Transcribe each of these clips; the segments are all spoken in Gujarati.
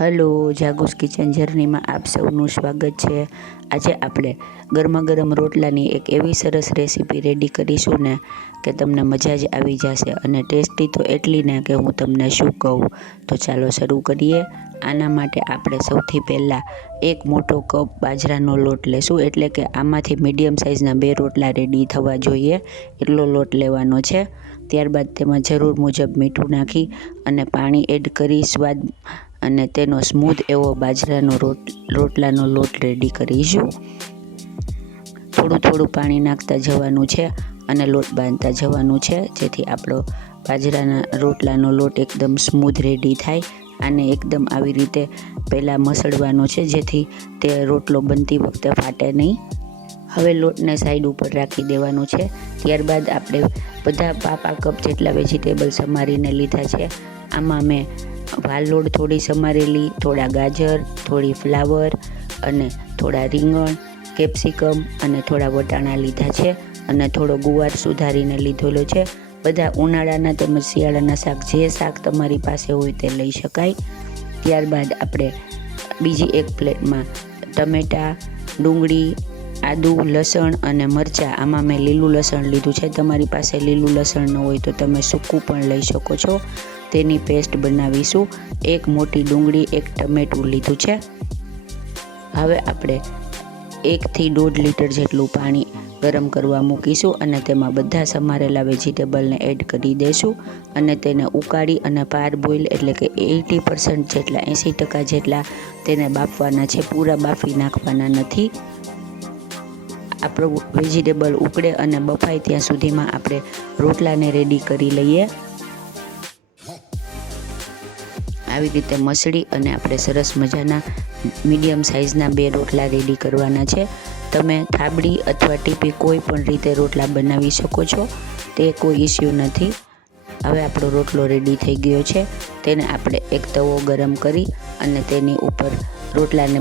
હલો, જાગુસ કિચન જર્નીમાં આપ સૌનું સ્વાગત છે. આજે આપણે ગરમા ગરમ રોટલાની એક એવી સરસ રેસીપી રેડી કરીશું ને કે તમને મજા જ આવી જશે અને ટેસ્ટી તો એટલી ને કે હું તમને શું કહું. તો ચાલો શરૂ કરીએ. આના માટે આપણે સૌથી પહેલાં એક મોટો કપ બાજરાનો લોટ લેશું, એટલે કે આમાંથી મીડિયમ સાઇઝના 2 રોટલા રેડી થવા જોઈએ એટલો લોટ લેવાનો છે. ત્યારબાદ તેમાં જરૂર મુજબ મીઠું નાખી અને પાણી એડ કરી સ્વાદ અને તેનો સ્મૂથ એવો બાજરાનો રોટલાનો લોટ રેડી કરીશું. થોડું થોડું પાણી નાખતા જવાનું છે અને લોટ બાંધતા જવાનું છે, જેથી આપણો બાજરાના રોટલાનો લોટ એકદમ સ્મૂથ રેડી થાય. આને એકદમ આવી રીતે પહેલાં મસળવાનો છે, જેથી તે રોટલો બનતી વખતે ફાટે નહીં. હવે લોટને સાઈડ ઉપર રાખી દેવાનું છે. ત્યારબાદ આપણે બધા પાપા કપ જેટલા વેજીટેબલ સમારીને લીધા છે. આમાં મેં વાલોડ થોડી સમારેલી, થોડા ગાજર, થોડી ફ્લાવર અને થોડા રીંગણ, કેપ્સિકમ અને થોડા વટાણા લીધા છે અને થોડો ગુવાર સુધારીને લીધેલો છે. બધા ઉનાળાના તેમજ શિયાળાના શાક, જે શાક તમારી પાસે હોય તે લઈ શકાય. ત્યારબાદ આપણે બીજી એક પ્લેટમાં ટમેટાં, ડુંગળી, આદુ, લસણ અને મરચાં, આમાં મેં લીલું લસણ લીધું છે. તમારી પાસે લીલું લસણ ન હોય તો તમે સૂકું પણ લઈ શકો છો. તેની પેસ્ટ બનાવીશું. એક મોટી ડુંગળી, એક ટમેટું લીધું છે. હવે આપણે 1 થી 1.5 લીટર જેટલું પાણી ગરમ કરવા મૂકીશું અને તેમાં બધા સમારેલા વેજીટેબલને એડ કરી દઈશું અને તેને ઉકાળી અને પાર બોઇલ, એટલે કે 80% જેટલા 80% જેટલા તેને બાફવાના છે. પૂરા બાફી નાખવાના નથી. આપણું વેજીટેબલ ઉકળે અને બફાય ત્યાં સુધીમાં આપણે રોટલાને રેડી કરી લઈએ. આવી રીતે મસળી અને આપણે સરસ મજાના મીડિયમ સાઇઝના 2 રોટલા રેડી કરવાના છે. તમે થાબડી અથવા ટીપી કોઈ પણ રીતે રોટલા બનાવી શકો છો, તે કોઈ ઇસ્યુ નથી. હવે આપણો રોટલો રેડી થઈ ગયો છે. તેને આપણે એક તવો ગરમ કરી અને તેની ઉપર રોટલાને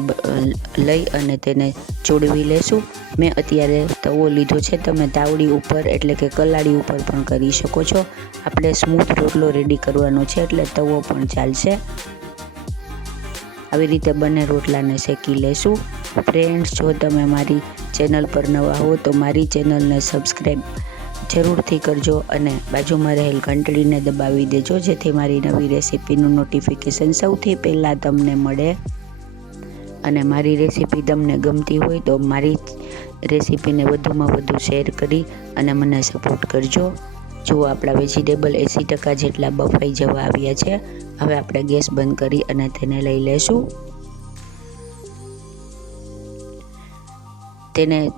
લઈ અને તેને ચોળવી લેશું. મેં અત્યારે તવો લીધો છે. તમે તાવડી ઉપર એટલે કે કલાડી ઉપર પણ કરી શકો છો. આપણે સ્મૂથ રોટલો રેડી કરવાનો છે એટલે તવો પણ ચાલશે. આવી રીતે બંને રોટલાને શેકી લેશું. ફ્રેન્ડ્સ, જો તમે મારી ચેનલ પર નવા હો તો મારી ચેનલને સબસ્ક્રાઈબ જરૂરથી કરજો અને બાજુમાં રહેલ ઘંટડીને દબાવી દેજો, જેથી મારી નવી રેસીપીનું નોટિફિકેશન સૌથી પહેલાં તમને મળે. અને મારી રેસીપી તમને ગમતી હોય તો મારી રેસીપીને વધુમાં વધુ શેર કરી અને મને સપોર્ટ કરજો. જો આપણા વેજીટેબલ 80% જેટલા બફાઈ જવા આવ્યા છે. હવે આપણે ગેસ બંધ કરી અને તેને લઈ લેશું. તેને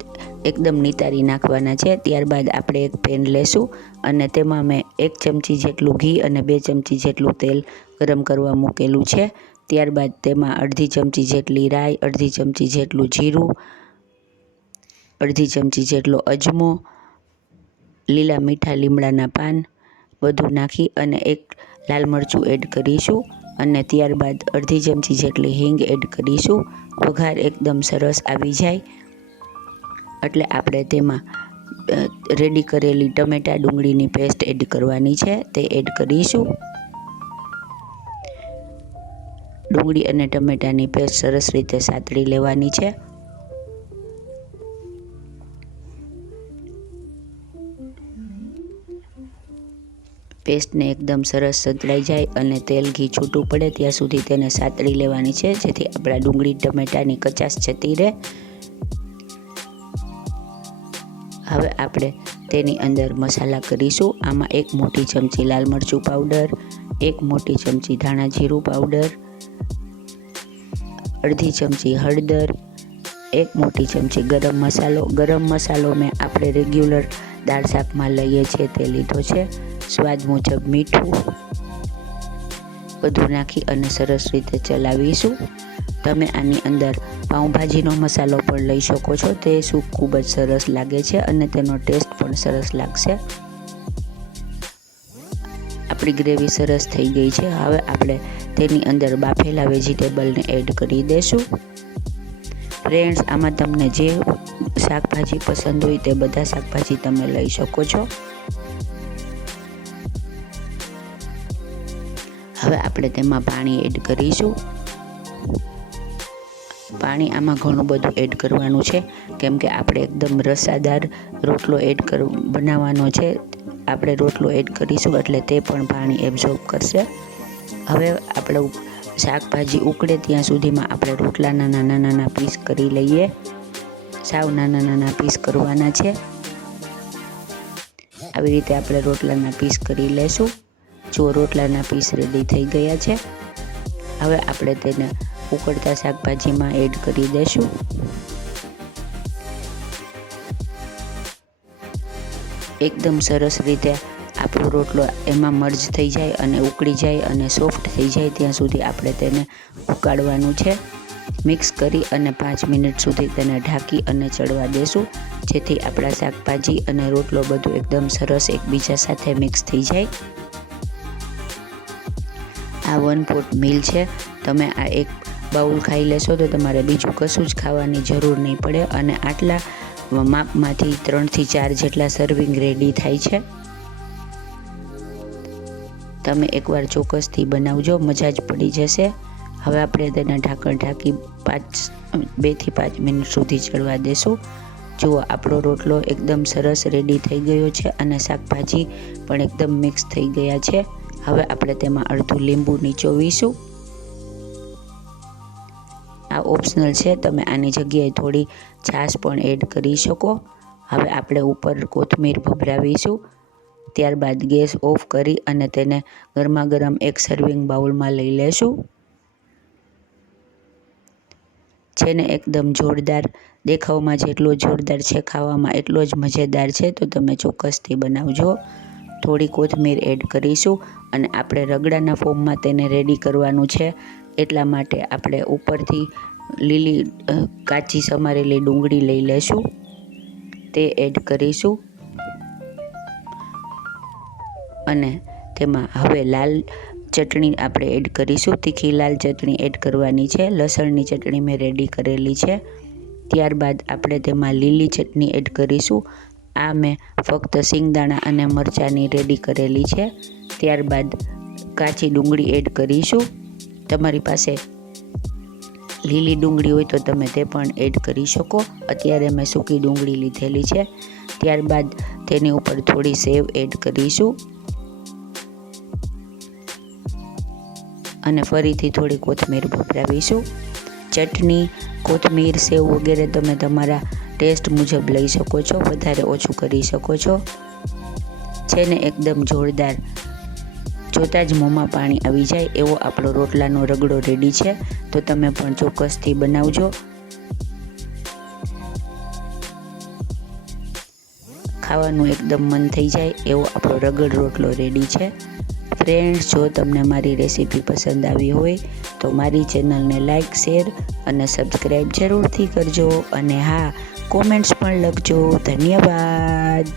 એકદમ નિતારી નાખવાના છે. ત્યારબાદ આપણે એક પેન લેશું અને તેમાં મેં 1 ચમચી જેટલું ઘી અને 2 ચમચી જેટલું તેલ ગરમ કરવા મૂકેલું છે. ત્યારબાદ તેમાં અડધી ચમચી જેટલી રાઈ, અડધી ચમચી જેટલું જીરું, અડધી ચમચી જેટલો અજમો, લીલા મીઠા લીમડાના પાન બધું નાખી અને એક લાલ મરચું એડ કરીશું અને ત્યારબાદ અડધી ચમચી જેટલી હિંગ એડ કરીશું. વઘાર એકદમ સરસ આવી જાય એટલે આપણે તેમાં રેડી કરેલી ટમેટા ડુંગળીની પેસ્ટ એડ કરવાની છે, તે એડ કરીશું. ડુંગળી અને ટમેટાની પેસ્ટ સરસ રીતે સાતળી લેવાની છે. પેસ્ટને એકદમ સરસ સંતળાઈ જાય અને તેલ ઘી છૂટું પડે ત્યાં સુધી તેને સાતળી લેવાની છે, જેથી આપણા ડુંગળી ટમેટાની કચાશ જતી રહે. હવે આપણે તેની અંદર મસાલા કરીશું. આમાં 1 મોટી ચમચી લાલ મરચું પાવડર, 1 મોટી ચમચી ધાણા જીરું પાવડર, અડધી ચમચી હળદર, 1 મોટી ચમચી ગરમ મસાલો. ગરમ મસાલો મેં આપણે રેગ્યુલર દાળ શાકમાં લઈએ છીએ તે લીધો છે. સ્વાદ મુજબ મીઠું બધું નાખી અને સરસ રીતે ચલાવીશું. તમે આની અંદર પાઉંભાજીનો મસાલો પણ લઈ શકો છો, તે સૂપ ખૂબ જ સરસ લાગે છે અને તેનો ટેસ્ટ પણ સરસ લાગશે. આપણી ગ્રેવી સરસ થઈ ગઈ છે. હવે આપણે તેની અંદર બાફેલા વેજીટેબલને એડ કરી દઈશું. ફ્રેન્ડ્સ, આમાં તમને જે શાકભાજી પસંદ હોય તે બધા શાકભાજી તમે લઈ શકો છો. હવે આપણે તેમાં પાણી એડ કરીશું પાણી આમાં ઘણું બધું એડ કરવાનું છે, કેમ કે આપણે એકદમ રસાદાર રોટલો બનાવવાનો છે. આપણે રોટલો એડ કરીશું એટલે તે પણ પાણી એબ્ઝોર્બ કરશે. હવે આપણે શાકભાજી ઉકળે ત્યાં સુધીમાં આપણે રોટલાના નાના નાના પીસ કરી લઈએ. સાવ નાના નાના પીસ કરવાના છે. આવી રીતે આપણે રોટલાના પીસ કરી લેશું. જો રોટલાના પીસ રેડી થઈ ગયા છે. હવે આપણે તેને ઉકળતા શાકભાજીમાં એડ કરી દઈશું. એકદમ સરસ રીતે આપણો રોટલો એમાં મર્જ થઈ જાય અને ઉકળી જાય અને સોફ્ટ થઈ જાય ત્યાં સુધી આપણે તેને ઉકાળવાનું છે. મિક્સ કરી અને 5 મિનિટ સુધી તેને ઢાંકી અને ચડવા દેશું, જેથી આપણા શાકભાજી અને રોટલો બધું એકદમ સરસ એકબીજા સાથે મિક્સ થઈ જાય. આ 1 પોટ મીલ છે. તમે આ એક બાઉલ ખાઈ લેશો તો તમારે બીજું કશું જ ખાવાની જરૂર નહીં પડે અને આટલા માપમાંથી 3 થી 4 જેટલા સર્વિંગ રેડી થાય છે. તમે એકવાર ચોક્કસથી બનાવજો, મજા જ પડી જશે. હવે આપણે તેને ઢાંકણ ઢાંકી 2 થી 5 મિનિટ સુધી ચડવા દેશું. જુઓ, આપણો રોટલો એકદમ સરસ રેડી થઈ ગયો છે અને શાકભાજી પણ એકદમ મિક્સ થઈ ગયા છે. હવે આપણે તેમાં અડધું લીંબુ નીચોવીશું. આ ઓપ્શનલ છે, તમે આની જગ્યાએ થોડી છાશ પણ એડ કરી શકો. હવે આપણે ઉપર કોથમીર ભભરાવીશું. ત્યારબાદ ગેસ ઓફ કરી અને તેને ગરમા ગરમ એક સર્વિંગ બાઉલમાં લઈ લેશું. છે ને એકદમ જોરદાર, દેખાવમાં જેટલો જોરદાર છે ખાવામાં એટલો જ મજેદાર છે. તો તમે ચોક્કસથી બનાવજો. થોડી કોથમીર એડ કરીશું અને આપણે રગડાના ફોર્મમાં તેને રેડી કરવાનું છે. એટલા માટે આપણે ઉપરથી લીલી કાચી સમારેલી ડુંગળી લઈ લેશું, તે એડ કરીશું અને તેમાં હવે લાલ ચટણી આપણે એડ કરીશું. તીખી લાલ ચટણી એડ કરવાની છે. લસણની ચટણી મેં રેડી કરેલી છે. ત્યારબાદ આપણે તેમાં લીલી ચટણી એડ કરીશું. આ મેં ફક્ત સિંગદાણા અને મરચાંની રેડી કરેલી છે. ત્યારબાદ કાચી ડુંગળી એડ કરીશું. તમારી પાસે લીલી ડુંગળી હોય તો તમે તે પણ એડ કરી શકો. અત્યારે મેં સૂકી ડુંગળી લીધેલી છે. ત્યારબાદ તેની ઉપર થોડી સેવ એડ કરીશું અને ફરીથી થોડી કોથમીર ભભરાવીશું. ચટણી, કોથમીર, સેવ વગેરે તમે તમારા ટેસ્ટ મુજબ લઈ શકો છો, વધારે ઓછું કરી શકો છો. છે ને એકદમ જોરદાર, જોતાં જ મોંમાં પાણી આવી જાય એવો આપણો રોટલાનો રગડો રેડી છે. તો તમે પણ ચોક્કસથી બનાવજો. ખાવાનું એકદમ મન થઈ જાય એવો આપણો રગડ રોટલો રેડી છે. ફ્રેન્ડ્સ, જો તમને મારી રેસીપી પસંદ આવી હોય તો મારી ચેનલને લાઇક, શેર અને સબસ્ક્રાઈબ જરૂરથી કરજો અને હા, કોમેન્ટ્સ પણ લખજો. ધન્યવાદ.